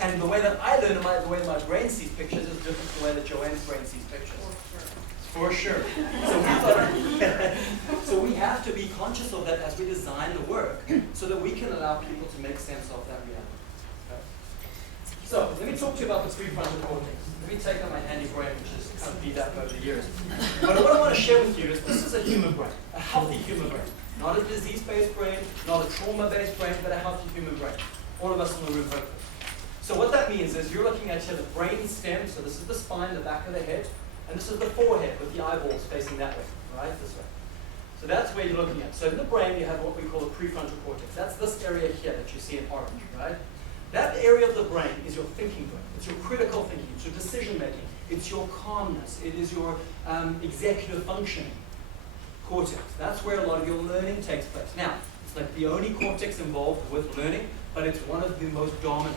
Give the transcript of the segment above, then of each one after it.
And the way that I learn, the way my brain sees pictures is different from the way that Joanne's brain sees pictures. For sure. So we have to be conscious of that as we design the work so that we can allow people to make sense of that reality. Okay? So let me talk to you about the prefrontal cortex. Let me take on my handy brain, which has kind of beat up over the years. But what I want to share with you is this is a human brain, a healthy human brain. Not a disease-based brain, not a trauma-based brain, but a healthy human brain. All of us in the room hopefully. So what that means is you're looking at here the brain stem, so this is the spine, the back of the head, and this is the forehead with the eyeballs facing that way, right, this way. So that's where you're looking at. So in the brain you have what we call the prefrontal cortex. That's this area here that you see in orange, right? That area of the brain is your thinking brain. It's your critical thinking, it's your decision making, it's your calmness, it is your executive functioning cortex. That's where a lot of your learning takes place. Now, it's like the only cortex involved with learning, but it's one of the most dominant.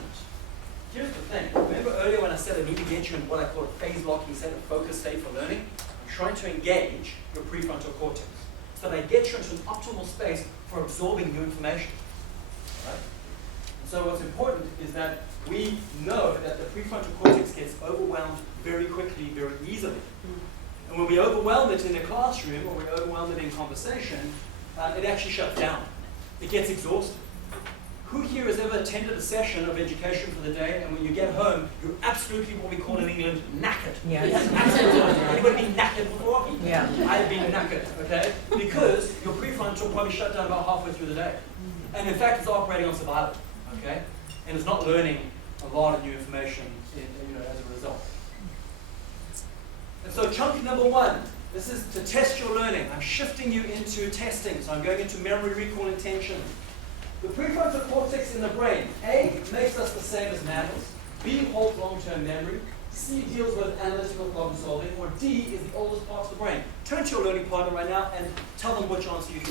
Here's the thing. Remember earlier when I said I need to get you in what I call a phase locking state, a focus state for learning? I'm trying to engage your prefrontal cortex so that I get you into an optimal space for absorbing new information. Right? And so what's important is that we know that the prefrontal cortex gets overwhelmed very quickly, very easily. And when we overwhelm it in a classroom or we overwhelm it in conversation, it actually shuts down. It gets exhausted. Who here has ever attended a session of education for the day, and when you get home, you're absolutely what we call in England, knackered? Yes. Absolutely. Anybody been knackered before? Yeah. I've been knackered, okay? Because your prefrontal probably shut down about halfway through the day. And in fact, it's operating on survival, okay? And it's not learning a lot of new information as a result. And so chunk number one, this is to test your learning. I'm shifting you into testing, so I'm going into memory, recall, intention. The prefrontal cortex in the brain, A, makes us the same as mammals, B, holds long-term memory, C, deals with analytical problem solving, or D is the oldest part of the brain. Turn to your learning partner right now and tell them which answer you think